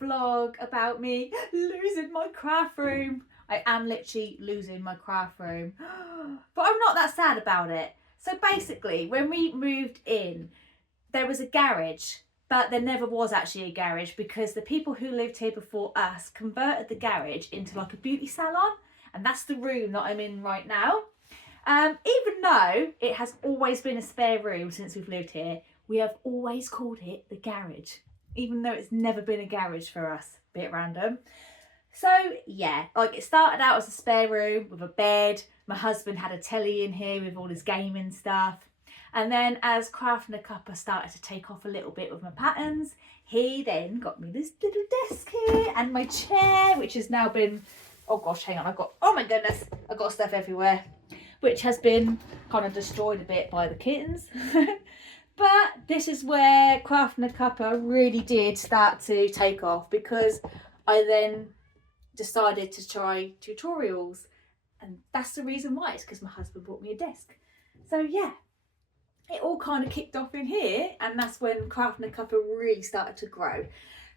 vlog about me losing my craft room. I am literally losing my craft room, but I'm not that sad about it. So basically, when we moved in, there was a garage, but there never was actually a garage because the people who lived here before us converted the garage into like a beauty salon, and that's the room that I'm in right now. Even though it has always been a spare room since we've lived here, we have always called it the garage, even though it's never been a garage for us. Bit random. So yeah, like it started out as a spare room with a bed. My husband had a telly in here with all his gaming stuff. And then as Craft&Acuppa started to take off a little bit with my patterns, he then got me this little desk here and my chair, which has now been, oh gosh, hang on, oh my goodness, I've got stuff everywhere, which has been kind of destroyed a bit by the kittens. But this is where Craft&Acuppa really did start to take off, because I then decided to try tutorials, and that's the reason why. It's because my husband bought me a desk. So yeah, it all kind of kicked off in here, and that's when Craft&Acuppa really started to grow.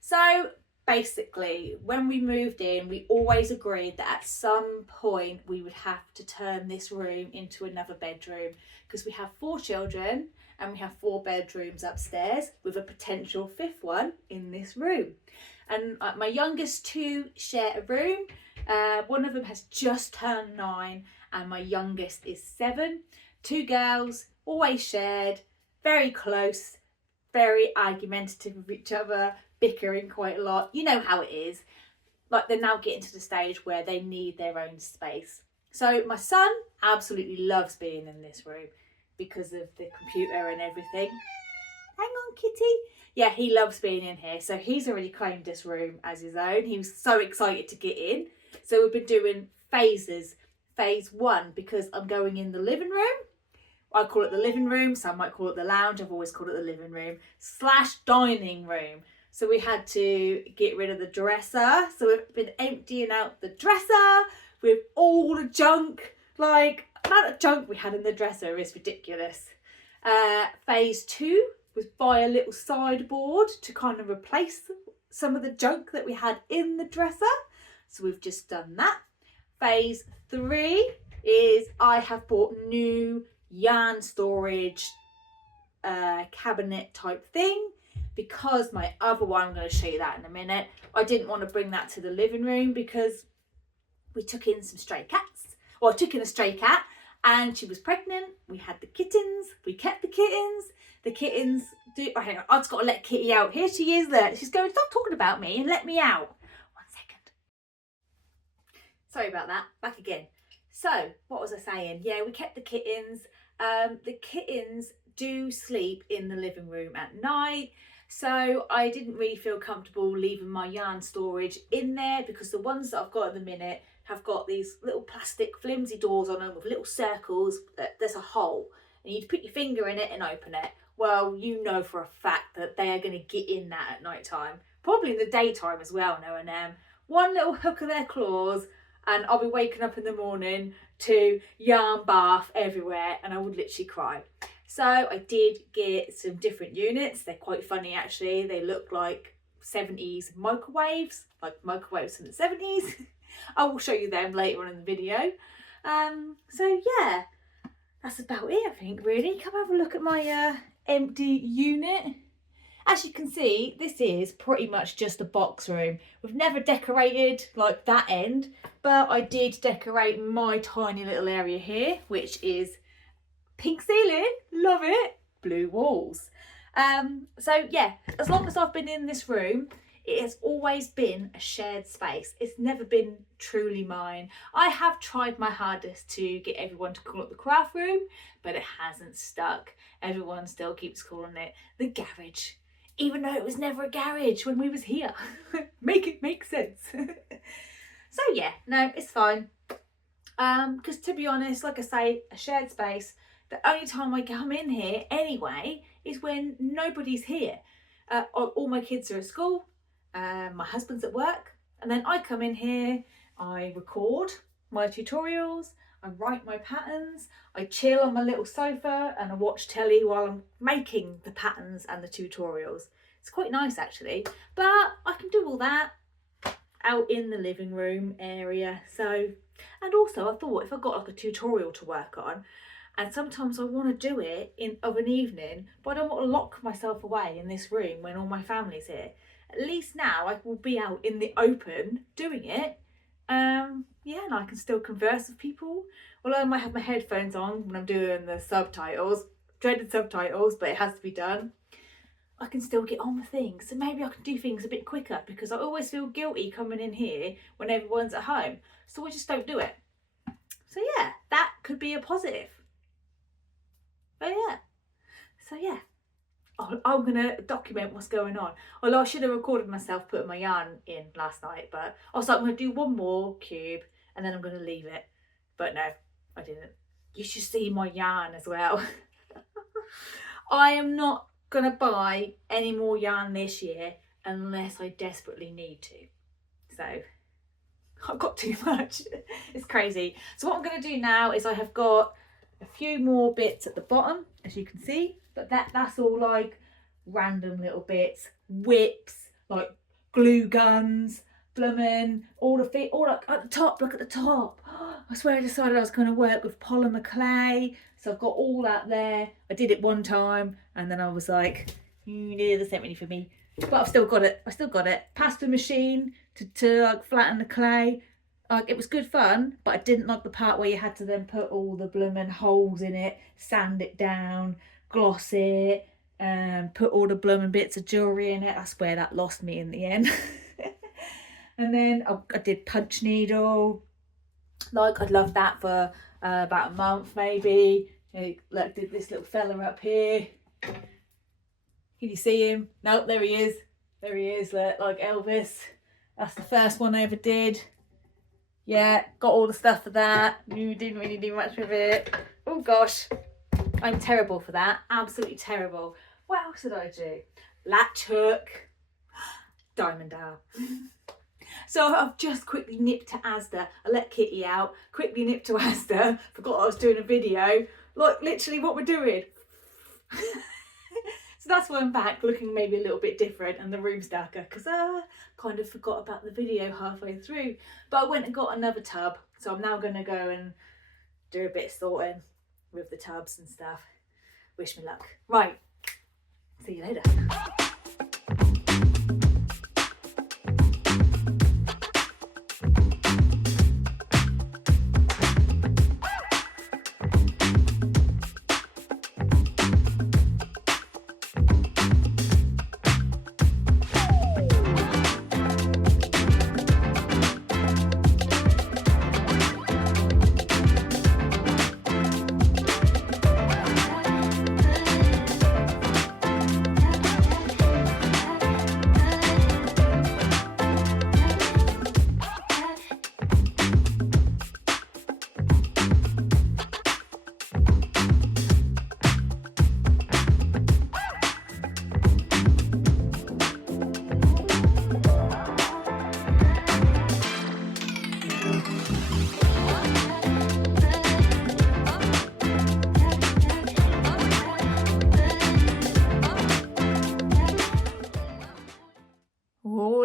So basically, when we moved in, we always agreed that at some point we would have to turn this room into another bedroom, because we have 4 children and we have 4 bedrooms upstairs with a potential 5th one in this room. And my youngest 2 share a room. One of them has just turned 9 and my youngest is 7. 2 girls, always shared, very close, very argumentative with each other, bickering quite a lot. You know how it is. Like, they're now getting to the stage where they need their own space. So my son absolutely loves being in this room because of the computer and everything. Hang on, kitty. Yeah, he loves being in here. So he's already claimed this room as his own. He was so excited to get in. So we've been doing phases. Phase 1, because I'm going in the living room. I call it the living room. Some might call it the lounge. I've always called it the living room / dining room. So we had to get rid of the dresser. So we've been emptying out the dresser with all the junk. Like, the amount of junk we had in the dresser is ridiculous. Phase 2 was buy a little sideboard to kind of replace some of the junk that we had in the dresser. So we've just done that. Phase 3 is I have bought new yarn storage cabinet type thing, because my other one, I'm going to show you that in a minute, I didn't want to bring that to the living room because we took in some stray cats. Well, I took in a stray cat and she was pregnant. We had the kittens. We kept the kittens. The kittens do... Oh, hang on. I've just got to let Kitty out. Here she is there. She's going, stop talking about me and let me out. 1 second. Sorry about that. Back again. So, what was I saying? Yeah, we kept the kittens. The kittens do sleep in the living room at night. So I didn't really feel comfortable leaving my yarn storage in there, because the ones that I've got at the minute have got these little plastic flimsy doors on them with little circles. There's a hole and you'd put your finger in it and open it. Well, you know for a fact that they are going to get in that at night time, probably in the daytime as well, knowing them. One little hook of their claws and I'll be waking up in the morning to yarn bath everywhere, and I would literally cry. So I did get some different units. They're quite funny actually. They look like 70s microwaves, like microwaves from the 70s. I will show you them later on in the video. So yeah, that's about it, I think, really. Come have a look at my empty unit. As you can see, this is pretty much just a box room. We've never decorated like that end, but I did decorate my tiny little area here, which is pink ceiling, love it, blue walls. So yeah, as long as I've been in this room, it has always been a shared space. It's never been truly mine. I have tried my hardest to get everyone to call it the craft room, but it hasn't stuck. Everyone still keeps calling it the garage, even though it was never a garage when we was here. Make it make sense. So yeah, no, it's fine. Because to be honest, like I say, a shared space, the only time I come in here anyway is when nobody's here. All my kids are at school, my husband's at work, and then I come in here, I record my tutorials, I write my patterns, I chill on my little sofa and I watch telly while I'm making the patterns and the tutorials. It's quite nice actually, but I can do all that out in the living room area. So, and also I thought if I got like a tutorial to work on, and sometimes I want to do it of an evening, but I don't want to lock myself away in this room when all my family's here. At least now I will be out in the open doing it. Yeah, and I can still converse with people. Although I might have my headphones on when I'm doing the subtitles, dreaded subtitles, but it has to be done. I can still get on with things. So maybe I can do things a bit quicker, because I always feel guilty coming in here when everyone's at home. So I just don't do it. So yeah, that could be a positive. But yeah, so yeah, I'm gonna document what's going on. Although I should have recorded myself putting my yarn in last night, but I was like, I'm gonna do one more cube and then I'm gonna leave it. But no, I didn't. You should see my yarn as well. I am not gonna buy any more yarn this year unless I desperately need to. So I've got too much. It's crazy. So what I'm gonna do now is I have got a few more bits at the bottom, as you can see, but that's all like random little bits, whips, like glue guns, blooming, all like at the top. Look at the top. I swear I decided I was going to work with polymer clay, so I've got all that there. I did it one time and then I was like, this ain't really for me, but I've still got it. Pasta machine to like flatten the clay. Like, it was good fun, but I didn't like the part where you had to then put all the blooming holes in it, sand it down, gloss it, and put all the blooming bits of jewellery in it. I swear that lost me in the end. And then I did punch needle. Like, I'd loved that for about a month maybe. Like, did this little fella up here. Can you see him? Nope, there he is. There he is, like Elvis. That's the first one I ever did. Yeah, got all the stuff for that. You didn't really do much with it. Oh gosh, I'm terrible for that. Absolutely terrible. What else did I do? Latch hook, diamond dowel. So I've just quickly nipped to Asda. I let Kitty out, quickly nipped to Asda. Forgot I was doing a video. Like, literally what we're doing. So that's why I'm back looking maybe a little bit different and the room's darker, because I kind of forgot about the video halfway through. But I went and got another tub, so I'm now going to go and do a bit of sorting with the tubs and stuff. Wish me luck. Right, see you later.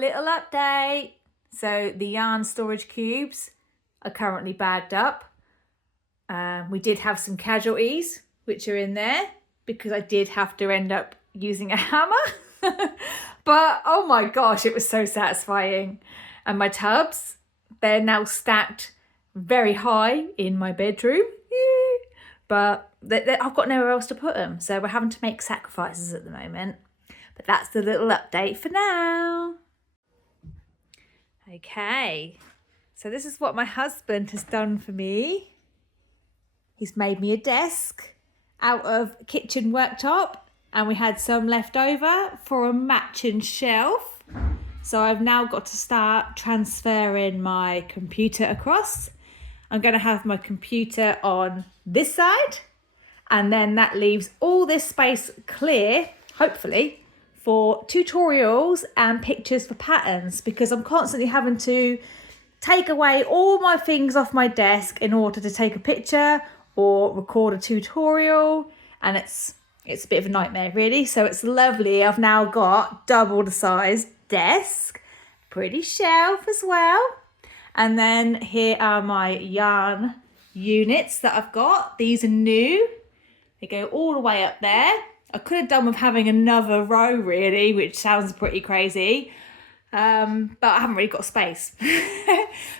Little update. So the yarn storage cubes are currently bagged up. We did have some casualties which are in there because I did have to end up using a hammer. But oh my gosh, it was so satisfying. And my tubs, they're now stacked very high in my bedroom. But I've got nowhere else to put them, so we're having to make sacrifices at the moment. But that's the little update for now. Okay, so this is what my husband has done for me. He's made me a desk out of kitchen worktop, and we had some left over for a matching shelf. So I've now got to start transferring my computer across. I'm going to have my computer on this side, and then that leaves all this space clear, hopefully, for tutorials and pictures for patterns, because I'm constantly having to take away all my things off my desk in order to take a picture or record a tutorial, and it's it's a bit of a nightmare really. So it's lovely. I've now got double the size desk, pretty shelf as well. And then here are my yarn units that I've got. These are new. They go all the way up there. I could have done with having another row really, which sounds pretty crazy. But I haven't really got space.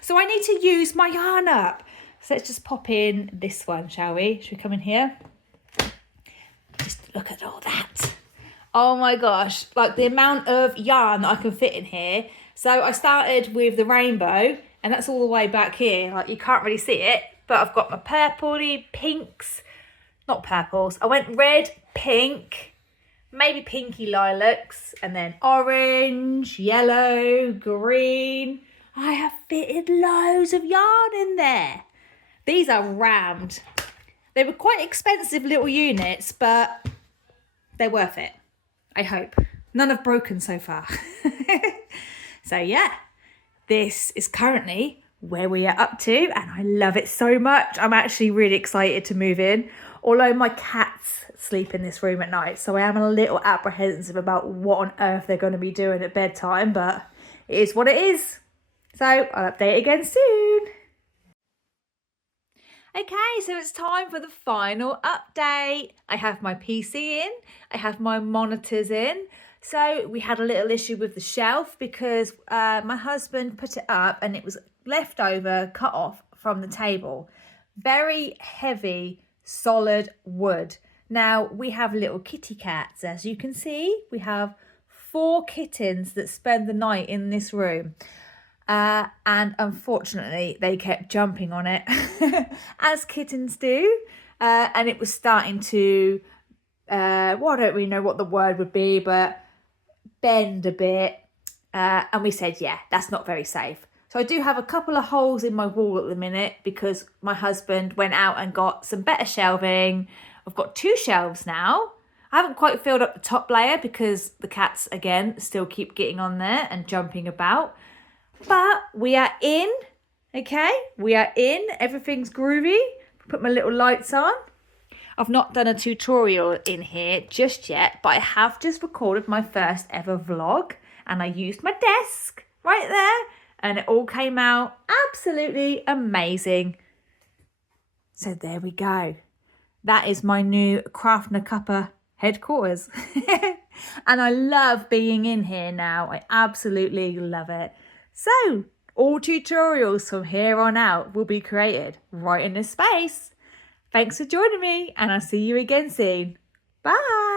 So I need to use my yarn up. So let's just pop in this one, shall we? Should we come in here? Just look at all that. Oh my gosh, like the amount of yarn that I can fit in here. So I started with the rainbow, and that's all the way back here. Like you can't really see it, but I've got my purpley pinks, not purples. I went red, pink, maybe pinky lilacs, and then orange, yellow, green. I have fitted loads of yarn in there. These are rammed. They were quite expensive little units, but they're worth it, I hope. None have broken so far. So yeah, this is currently where we are up to, and I love it so much. I'm actually really excited to move in, although my cats sleep in this room at night, so I am a little apprehensive about what on earth they're going to be doing at bedtime, but it is what it is. So I'll update again soon. Okay, so it's time for the final update. I have my PC in, I have my monitors in. So we had a little issue with the shelf because my husband put it up and it was left over, cut off from the table. Very heavy, solid wood. Now we have little kitty cats, as you can see. We have 4 kittens that spend the night in this room. And unfortunately, they kept jumping on it, as kittens do. And it was starting to, well, I don't really know what the word would be, but bend a bit. And we said, yeah, that's not very safe. So I do have a couple of holes in my wall at the minute because my husband went out and got some better shelving. I've got 2 shelves now. I haven't quite filled up the top layer because the cats, again, still keep getting on there and jumping about. But we are in, okay? We are in. Everything's groovy. Put my little lights on. I've not done a tutorial in here just yet, but I have just recorded my first ever vlog, and I used my desk right there, and it all came out absolutely amazing. So there we go. That is my new craftandacuppa headquarters. And I love being in here now. I absolutely love it. So, all tutorials from here on out will be created right in this space. Thanks for joining me, and I'll see you again soon. Bye!